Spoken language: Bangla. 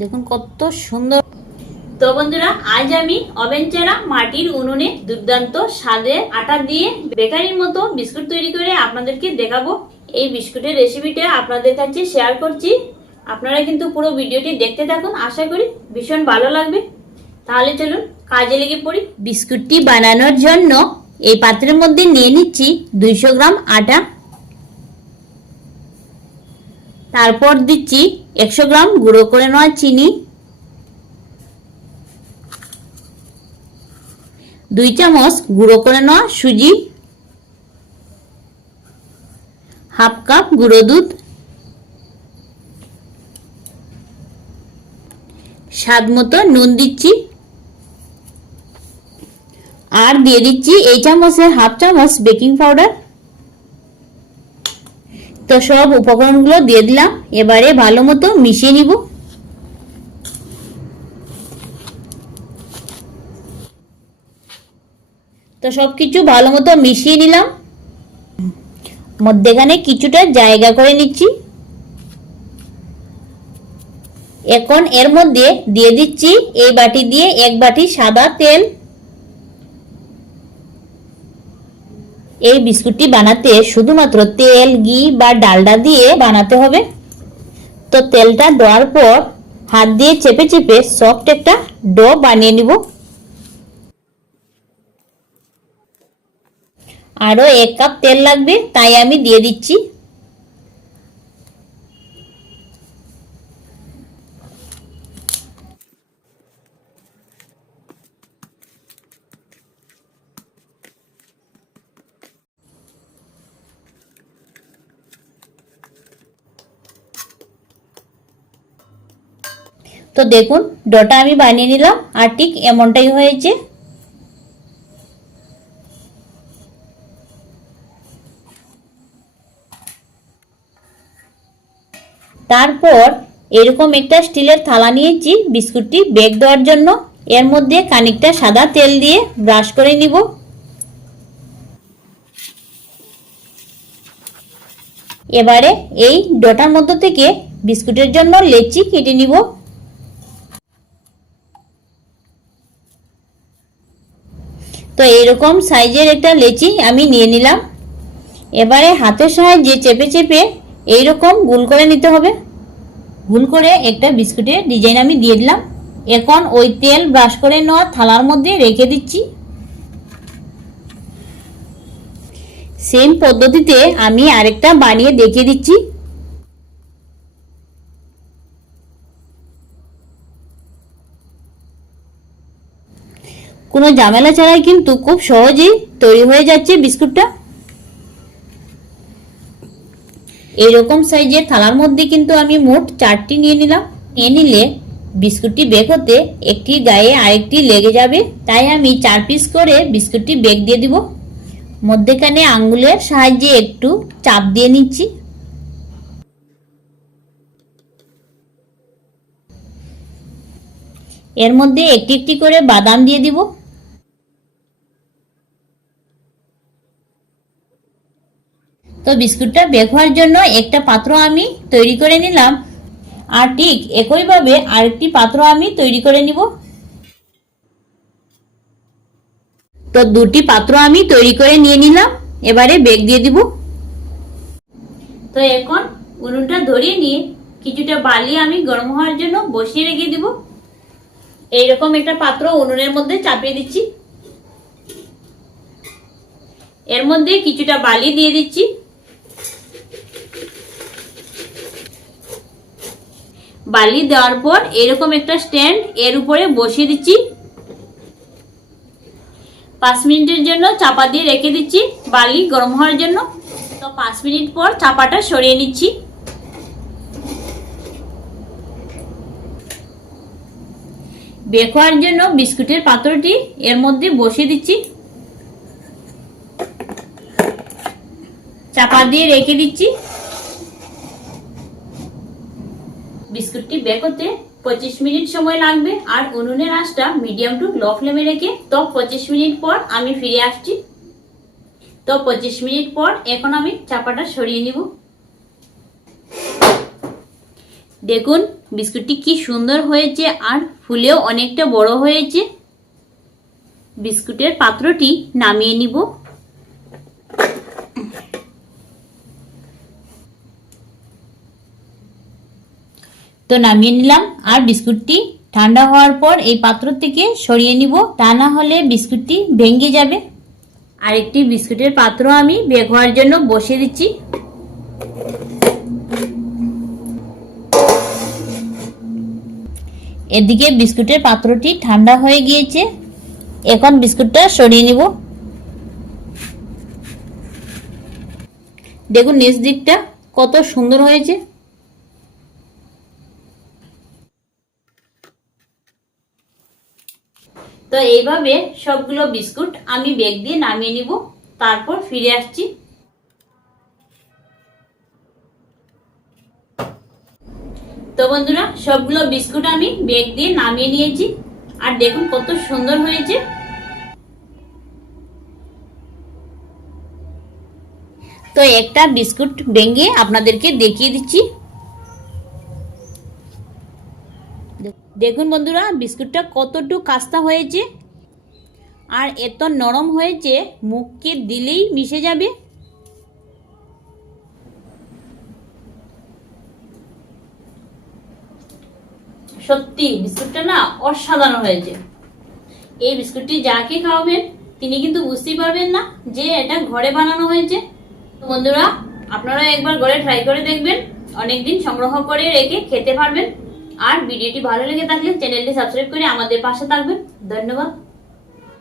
দেখুন কত সুন্দর। তো বন্ধুরা, আজ আমি ওভেন ছাড়া মাটির উনুনে দুর্দান্ত স্বাদের আটা দিয়ে বেকারির মতো বিস্কুট তৈরি করে আপনাদেরকে দেখাবো। এই বিস্কুটের রেসিপিটা আপনাদের কাছে শেয়ার করছি। আপনারা কিন্তু পুরো ভিডিওটি দেখতে থাকুন, আশা করি ভীষণ ভালো লাগবে। তাহলে চলুন কাজে লেগে পড়ি। বিস্কুটটি বানানোর জন্য এই পাত্রের মধ্যে নিয়ে নিচ্ছি 200 গ্রাম আটা। তারপর দিচ্ছি 100 গ্রাম গুঁড়ো করে নেওয়া চিনি, 2 চামচ গুঁড়ো করে নেওয়া সুজি, হাফ কাপ গুঁড়ো দুধ, স্বাদ মতো নুন দিচ্ছি, আর দিয়ে দিচ্ছি এই চামচের হাফ চামচ বেকিং পাউডার। তো সব উপকরণগুলো দিয়ে দিলাম, এবারে ভালো মতো মিশিয়ে নিব। তো সবকিছু ভালো মতো মিশিয়ে নিলাম, মধ্যেখানে কিছুটা জায়গা করে নিচ্ছি। এখন এর মধ্যে দিয়ে দিচ্ছি এই বাটি দিয়ে 1 বাটি সাদা তেল। এই বিস্কুটটি বানাতে শুধুমাত্র তেল, ঘি বা ডালডা দিয়ে বানাতে হবে। তো তেলটা দেওয়ার পর হাত দিয়ে চেপে চেপে সফট একটা ডো বানিয়ে নিব। আরো 1 কাপ তেল লাগবে, তাই আমি দিয়ে দিচ্ছি। তো দেখুন ডোটা আমি বানিয়ে নিলাম, আর ঠিক এমনটাই হয়েছে। তারপর এরকম একটা স্টিলের থালা নিয়েছি বিস্কুটটি বেক দেওয়ার জন্য। এর মধ্যে খানিকটা সাদা তেল দিয়ে ব্রাশ করে নিব। এবারে এই ডোটার মধ্যে থেকে বিস্কুটের জন্য লেচি কেটে নিব। তো এইরকম সাইজের একটা লেচি আমি নিয়ে নিলাম। এবারে হাতের সাহায্যে চেপে চেপে এইরকম গোল করে নিতে হবে। গোল করে একটা বিস্কুটের ডিজাইন আমি দিয়ে দিলাম। এখন ওই তেল ব্রাশ করে নেওয়া থালার মধ্যে রেখে দিচ্ছি। সেম পদ্ধতিতে আমি আরেকটা বানিয়ে দেখিয়ে দিচ্ছি। কোনো ঝামেলা ছাড়াই কিন্তু খুব সহজেই তৈরি হয়ে যাচ্ছে বিস্কুটটা। এইরকম সাইজের থালার মধ্যে কিন্তু আমি মোট 4টি নিয়ে নিলাম। নিয়ে নিলে বিস্কুটটি বেক হতে একটি গায়ে আরেকটি লেগে যাবে, তাই আমি 4 পিস করে বিস্কুটটি বেক দিয়ে দিব। মধ্যেখানে আঙ্গুলের সাহায্যে একটু চাপ দিয়ে নিচ্ছি। এর মধ্যে একটি একটি করে বাদাম দিয়ে দিব। তো বিস্কুটটা বেক হওয়ার জন্য একটা পাত্র আমি তৈরি করে নিলাম, আর ঠিক একইভাবে আরেকটি পাত্র আমি তৈরি করে নিব। তো 2টি পাত্র আমি তৈরি করে নিয়ে নিলাম, এবারে বেক দিয়ে দিব। তো এখন উনুনটা ধরিয়ে নিয়ে কিছুটা বালি আমি গরম হওয়ার জন্য বসিয়ে রেখে দিব। এইরকম একটা পাত্র উনুনের মধ্যে চাপিয়ে দিচ্ছি। এর মধ্যে কিছুটা বালি দিয়ে দিচ্ছি। বালি দেওয়ার পর এরকম একটা স্ট্যান্ড এর উপরে বসিয়ে দিচ্ছি। 5 মিনিটের জন্য চাপা দিয়ে রেখে দিচ্ছি বালি গরম হওয়ার জন্য। তো 5 মিনিট পর চাপাটা সরিয়ে নিচ্ছি। বেক হওয়ার জন্য বিস্কুটের পাত্রটি এর মধ্যে বসিয়ে দিচ্ছি, চাপা দিয়ে রেখে দিচ্ছি। বিস্কুটটি বেক হতে 25 মিনিট সময় লাগবে, আর উনুনের আঁচটা মিডিয়াম টু লো ফ্লেমে রেখে। তো 25 মিনিট পর আমি ফিরে আসছি। তো 25 মিনিট পর এখন আমি চাপাটা সরিয়ে নিব। দেখুন বিস্কুটটি কি সুন্দর হয়েছে আর ফুলেও অনেকটা বড় হয়েছে। বিস্কুটের পাত্রটি নামিয়ে নিব। তো নামিয়ে নিলাম আর বিস্কুটটি ঠান্ডা হওয়ার পর এই পাত্র থেকে সরিয়ে নিব, তা না হলে বিস্কুটটি ভেঙে যাবে। আরেকটি বিস্কুটের পাত্র আমি বেক হওয়ার জন্য বসিয়ে দিচ্ছি। এদিকে বিস্কুটের পাত্রটি ঠান্ডা হয়ে গিয়েছে, এখন বিস্কুটটা সরিয়ে নিব। দেখুন নিচ দিকটা কত সুন্দর হয়েছে। তো এইভাবে সবগুলো বিস্কুট আমি বেক দিয়ে নামিয়ে নিব, তারপর ফিরে আসছি। তো বন্ধুরা সবগুলো বিস্কুট আমি বেক দিয়ে নামিয়ে নিয়েছি আর দেখুন কত সুন্দর হয়েছে। তো একটা বিস্কুট ভেঙে আপনাদেরকে দেখিয়ে দিচ্ছি। দেখুন বন্ধুরা বিস্কুটটা কতটুকু খাস্তা হয়েছে আর এত নরম হয়েছে, মুখে দিলেই মিশে যাবে। সত্যি বিস্কুটটা না অসাধারণ হয়েছে। এই বিস্কুটটি যাকে খাওয়াবেন তিনি কিন্তু বুঝতেই পারবেন না যে এটা ঘরে বানানো হয়েছে। তো বন্ধুরা আপনারা একবার ঘরে ট্রাই করে দেখবেন, অনেকদিন সংগ্রহ করে রেখে খেতে পারবেন। আর ভিডিওটি ভালো লেগে থাকলে চ্যানেলটি সাবস্ক্রাইব করে আমাদের পাশে থাকবেন। ধন্যবাদ।